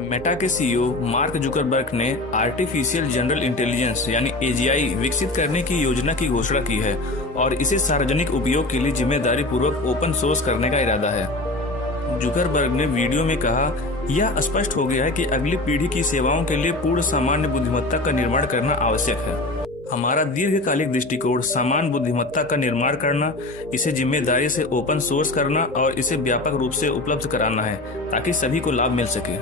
Meta के CEO mark Zuckerberg ने artificial general intelligence यानी एजीआई विकसित करने की योजना की घोषणा की है और इसे सार्वजनिक उपयोग के लिए जिम्मेदारी पूर्वक ओपन सोर्स करने का इरादा है। जुकरबर्ग ने वीडियो में कहा, यह स्पष्ट हो गया है कि अगली पीढ़ी की सेवाओं के लिए पूर्ण सामान्य बुद्धिमत्ता का निर्माण करना आवश्यक है। हमारा दीर्घकालिक दृष्टिकोण सामान्य बुद्धिमत्ता का निर्माण करना, इसे जिम्मेदारी से ओपन सोर्स करना और इसे व्यापक रूप से उपलब्ध कराना है ताकि सभी को लाभ मिल सके।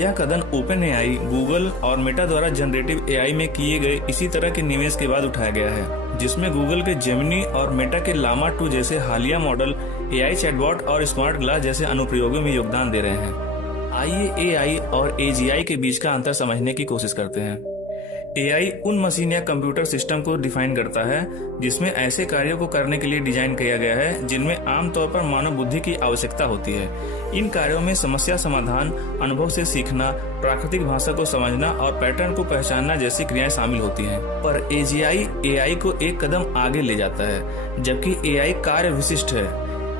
यह कदम ओपन एआई, गूगल और मेटा द्वारा जनरेटिव एआई में किए गए इसी तरह के निवेश के बाद उठाया गया है, जिसमें गूगल के जेमिनी और मेटा के लामा 2 जैसे हालिया मॉडल, एआई चैटबॉट और स्मार्ट ग्लास जैसे अनुप्रयोगों में योगदान दे रहे हैं। आइए एआई और एजीआई के बीच का अंतर समझने की कोशिश करते हैं। एआई उन मशीन या कंप्यूटर सिस्टम को डिफाइन करता है जिसमें ऐसे कार्यों को करने के लिए डिजाइन किया गया है जिनमें आमतौर पर मानव बुद्धि की आवश्यकता होती है। इन कार्यों में समस्या समाधान, अनुभव से सीखना, प्राकृतिक भाषा को समझना और पैटर्न को पहचानना जैसी क्रियाएं शामिल होती हैं। पर एजीआई एआई को एक कदम आगे ले जाता है, जबकि एआई कार्य विशिष्ट है।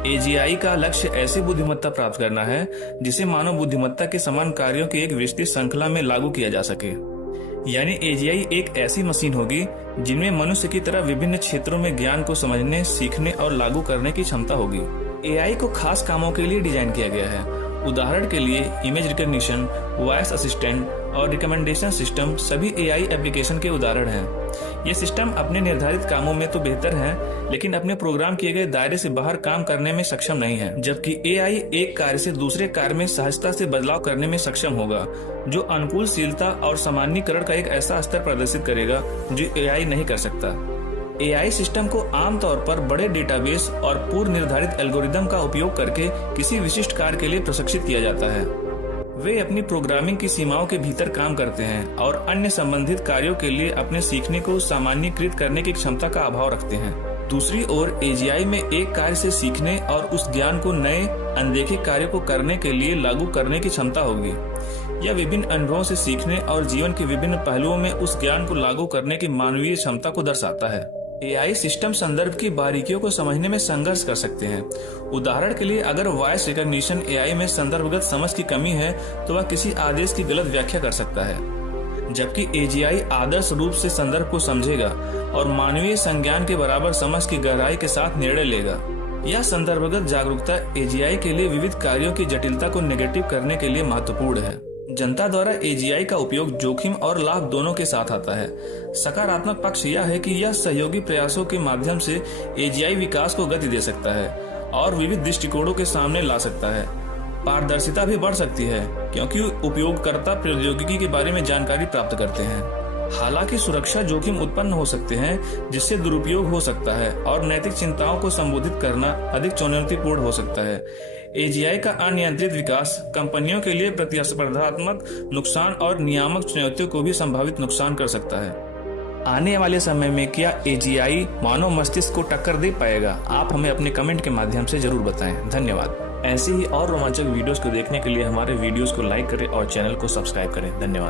एजीआई का लक्ष्य ऐसी बुद्धिमत्ता प्राप्त करना है जिसे मानव बुद्धिमत्ता के समान कार्यों की एक विस्तृत श्रृंखला में लागू किया जा सके। यानी एजीआई एक ऐसी मशीन होगी जिनमें मनुष्य की तरह विभिन्न क्षेत्रों में ज्ञान को समझने, सीखने और लागू करने की क्षमता होगी। एआई को खास कामों के लिए डिजाइन किया गया है। उदाहरण के लिए इमेज रिकॉग्निशन, वॉइस असिस्टेंट और रिकमेंडेशन सिस्टम सभी एआई एप्लीकेशन के उदाहरण हैं। ये सिस्टम अपने निर्धारित कामों में तो बेहतर हैं, लेकिन अपने प्रोग्राम किए गए दायरे से बाहर काम करने में सक्षम नहीं है। जबकि एआई एक कार्य से दूसरे कार्य में सहजता से बदलाव करने में सक्षम होगा, जो अनुकूलशीलता और सामान्यीकरण का एक ऐसा स्तर प्रदर्शित करेगा जो एआई नहीं कर सकता। एआई सिस्टम को आमतौर पर बड़े डेटाबेस और पूर्व निर्धारित एल्गोरिदम का उपयोग करके किसी विशिष्ट कार्य के लिए प्रशिक्षित किया जाता है। वे अपनी प्रोग्रामिंग की सीमाओं के भीतर काम करते हैं और अन्य संबंधित कार्यों के लिए अपने सीखने को सामान्यीकृत करने की क्षमता का अभाव रखते हैं। दूसरी ओर एजीआई में एक कार्य से सीखने और उस ज्ञान को नए अनदेखे कार्यों को करने के लिए लागू करने की क्षमता होगी। यह विभिन्न अनुभवों से सीखने और जीवन के विभिन्न पहलुओं में उस ज्ञान को लागू करने की मानवीय क्षमता को दर्शाता है। एआई सिस्टम संदर्भ की बारीकियों को समझने में संघर्ष कर सकते हैं। उदाहरण के लिए, अगर वॉइस रिकॉग्निशन एआई में संदर्भगत समझ की कमी है तो वह किसी आदेश की गलत व्याख्या कर सकता है, जबकि एजीआई आदर्श रूप से संदर्भ को समझेगा और मानवीय संज्ञान के बराबर समझ की गहराई के साथ निर्णय लेगा। यह संदर्भगत जागरूकता एजीआई के लिए विविध कार्यों की जटिलता को नेगेटिव करने के लिए महत्वपूर्ण है। जनता द्वारा एजीआई का उपयोग जोखिम और लाभ दोनों के साथ आता है। सकारात्मक पक्ष यह है कि यह सहयोगी प्रयासों के माध्यम से एजीआई विकास को गति दे सकता है और विविध दृष्टिकोणों के सामने ला सकता है। पारदर्शिता भी बढ़ सकती है क्योंकि उपयोगकर्ता प्रौद्योगिकी के बारे में जानकारी प्राप्त करते हैं। हालांकि सुरक्षा जोखिम उत्पन्न हो सकते हैं जिससे दुरुपयोग हो सकता है और नैतिक चिंताओं को संबोधित करना अधिक चुनौतीपूर्ण हो सकता है। एजीआई का अनियंत्रित विकास कंपनियों के लिए प्रतिस्पर्धात्मक नुकसान और नियामक चुनौतियों को भी संभावित नुकसान कर सकता है। आने वाले समय में क्या एजीआई मानव मस्तिष्क को टक्कर दे पाएगा? आप हमें अपने कमेंट के माध्यम से जरूर बताएं। धन्यवाद। ऐसे ही और रोमांचक वीडियोस को देखने के लिए हमारे वीडियोस को लाइक करें और चैनल को सब्सक्राइब करें। धन्यवाद।